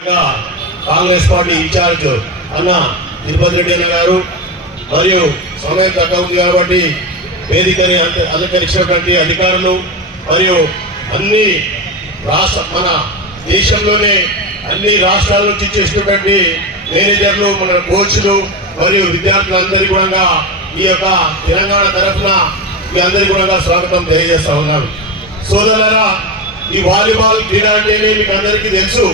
Congress party incharge అన్న తిరుపతి రెడ్డి అన్న గారు మరియు సమయం తక్కువ ఉంది కాబట్టి వేదికని అలంకరించినటువంటి అధికారులు మరియు అన్ని మన దేశంలోనే అన్ని రాష్ట్రాల నుంచి చేసినటువంటి మేనేజర్లు మన కోచ్లు మరియు విద్యార్థులందరికీ కూడా ఈ యొక్క తెలంగాణ తరఫున మీ అందరికీ కూడా స్వాగతం తెలియజేస్తా ఉన్నాను. సోదరులారా, ఈ వాలీబాల్ క్రీడ అంటేనే మీకు అందరికీ తెలుసు.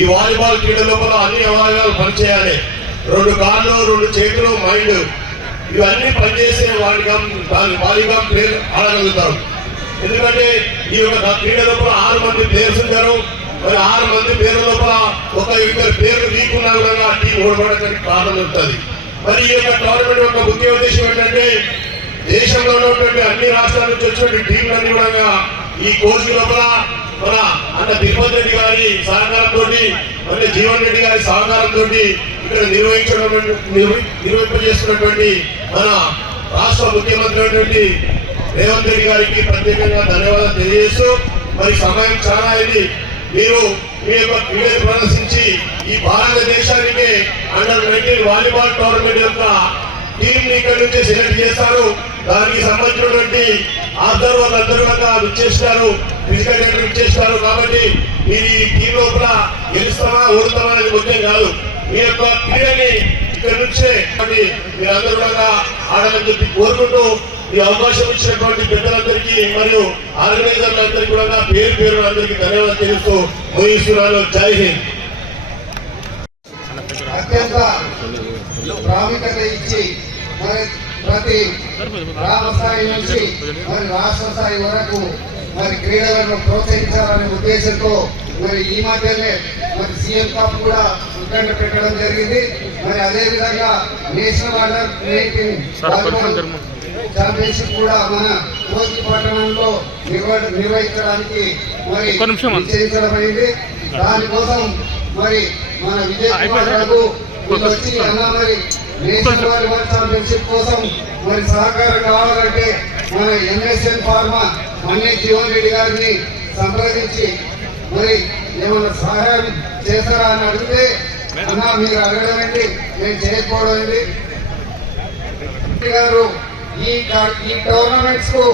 ఈ వాలీబాల్ క్రీడ లోపల అన్ని అవయవాలు పనిచేయాలి. 2 కాళ్ళు, 2 చేతులు, మైండ్ ఇవన్నీ పనిచేసే వాలీబాల్ ప్లేయర్ ఆడగలుగుతారు. ఎందుకంటే ఈ యొక్క క్రీడ లోపల 6 మంది ప్లేయర్స్ ఉంటారు. మరి 6 మంది పేర్ల లోపల ఒక 2 పేర్లు నీకున్నా కూడా టీం ఓడబడటానికి కారణం ఉంటుంది. మరి ఈ యొక్క టోర్నమెంట్ యొక్క ముఖ్య ఉద్దేశం ఏంటంటే దేశంలో ఉన్నటువంటి అన్ని రాష్ట్రాల నుంచి వచ్చినటువంటి టీంలన్నీ కూడా ఈ కోచ్ లోపల మన అన్న తిరుపతి రెడ్డి గారి సహకారంతో అంటే జీవన్ రెడ్డి గారి సహకారంతో ఇక్కడ నిర్వహింపజేస్తున్నటువంటి మన రాష్ట్ర ముఖ్యమంత్రి అయినటువంటి రేవంత్ రెడ్డి గారికి ప్రత్యేకంగా ధన్యవాదాలు తెలియజేస్తూ, మరి సమయం చాలా అయింది. మీరు మీ యొక్క క్రీడలు ప్రదర్శించి ఈ భారతదేశానికి అండర్-19 వాలీబాల్ టోర్నమెంట్ యొక్క టీం ఇక్కడ నుంచి సెలెక్ట్ చేస్తారు. దానికి సంబంధించినటువంటి ఆబ్జర్వర్లు అందరూ కూడా విచ్చేస్తారు, ఫిజికల్ ట్రైనర్ విచ్చేస్తారు. కాబట్టి మీరు ఈ టీం లోపల గెలుస్తామా ఓడుతామా అనేది ముఖ్యం కాదు. మీ యొక్క క్రీడని ఇక్కడ నుంచే మీరందరూ కూడా ఆడాలని చెప్పి కోరుకుంటూ ఈ అవకాశం ఇచ్చినటువంటి పెద్దలందరికీ మరియు ఆర్గనైజర్లందరికీ కూడా పేరు అందరికీ ధన్యవాదాలు తెలుస్తూ ముగిస్తున్నాను. జై హింద్. అత్యంత ప్రాముఖ్యత ఇచ్చి మరి ప్రతి గ్రామ స్థాయి నుంచి మరి రాష్ట్ర స్థాయి వరకు మరి క్రీడలను ప్రోత్సహించాలనే ఉద్దేశంతో మరి ఈ మధ్యనే మరి సీఎం కప్ కూడా ఉద్ఘాటన పెట్టడం జరిగింది. మరి అదేవిధంగా నేషనల్ అండర్-19 ఛాంపియన్షిప్ కూడా మన కోచి పట్టణంలో నిర్వహించడానికి మరి నిశ్చయించడమైంది. దానికోసం మరి మన విజయ్ కుమార్ గారు వచ్చి అన్నా మరి నేషనల్ వాలీబాల్ ఛాంపియన్షిప్ కోసం మరి సహకారం కావాలంటే మన NSN ఫార్మా మన్నే జీవన్ రెడ్డి గారిని సంప్రదించి మరి ఏమైనా సహాయం చేస్తారా అని అడిగితే అన్నా మీరు అడగడం ఏంటి, నేను చేయకపోవడం ఏంటి గారు ఈ టోర్నమెంట్స్ కు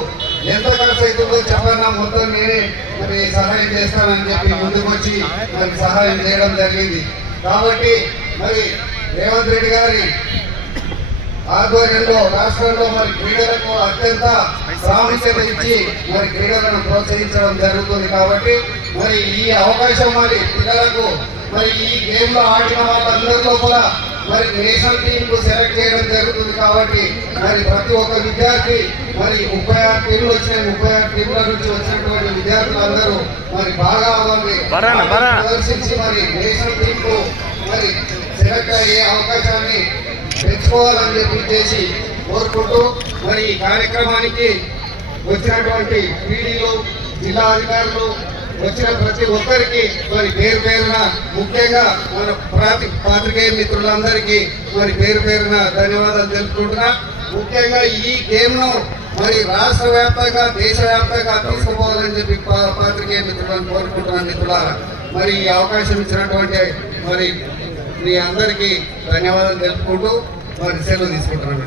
ఎంత ఖర్చు అవుతుందో చెప్పన్నా, మొత్తం నేనే మరి సహాయం చేస్తానని చెప్పి ముందుకు వచ్చి మరి సహాయం చేయడం జరిగింది. కాబట్టి మరి రేవంత్ రెడ్డి గారి ఆధ్వర్యంలో రాష్ట్రంలో మరి క్రీడలకు అత్యంత ప్రాముఖ్యత ఇచ్చి మరి క్రీడలను ప్రోత్సహించడం జరుగుతుంది. కాబట్టి మరి ఈ అవకాశం మరి పిల్లలకు మరి ఈ గేమ్ లో ఆడిన వాళ్ళందరి లోపల మరి నేషనల్ టీమ్ కు సెలెక్ట్ చేయడం జరుగుతుంది. కాబట్టి మరి ప్రతి ఒక్క విద్యార్థి మరి 36 టీంలు వచ్చినాయి. 36 టీంల నుంచి వచ్చినటువంటి విద్యార్థులందరూ మరి బాగా ప్రదర్శించి మరి నేషనల్ టీమ్ కు మరి సెలెక్ట్ అయ్యే అవకాశాన్ని పెంచుకోవాలని చెప్పి కోరుకుంటూ మరి ఈ కార్యక్రమానికి వచ్చినటువంటి పీడీలు, జిల్లా అధికారులు, వచ్చిన ప్రతి ఒక్కరికి మరి పేరున ముఖ్యంగా మన పాత్రికేయ మిత్రులందరికీ మరి పేరున ధన్యవాదాలు తెలుపుకుంటున్నా. ముఖ్యంగా ఈ గేమ్ ను మరి రాష్ట్ర వ్యాప్తంగా, దేశవ్యాప్తంగా తీసుకుపోవాలని చెప్పి పాత్రికేయ మిత్రులను కోరుకుంటున్నాను. మిత్రులారా, మరి ఈ అవకాశం ఇచ్చినటువంటి మరి మీ అందరికీ ధన్యవాదాలు తెలుపుకుంటూ మరి సెలవు తీసుకుంటున్నాను.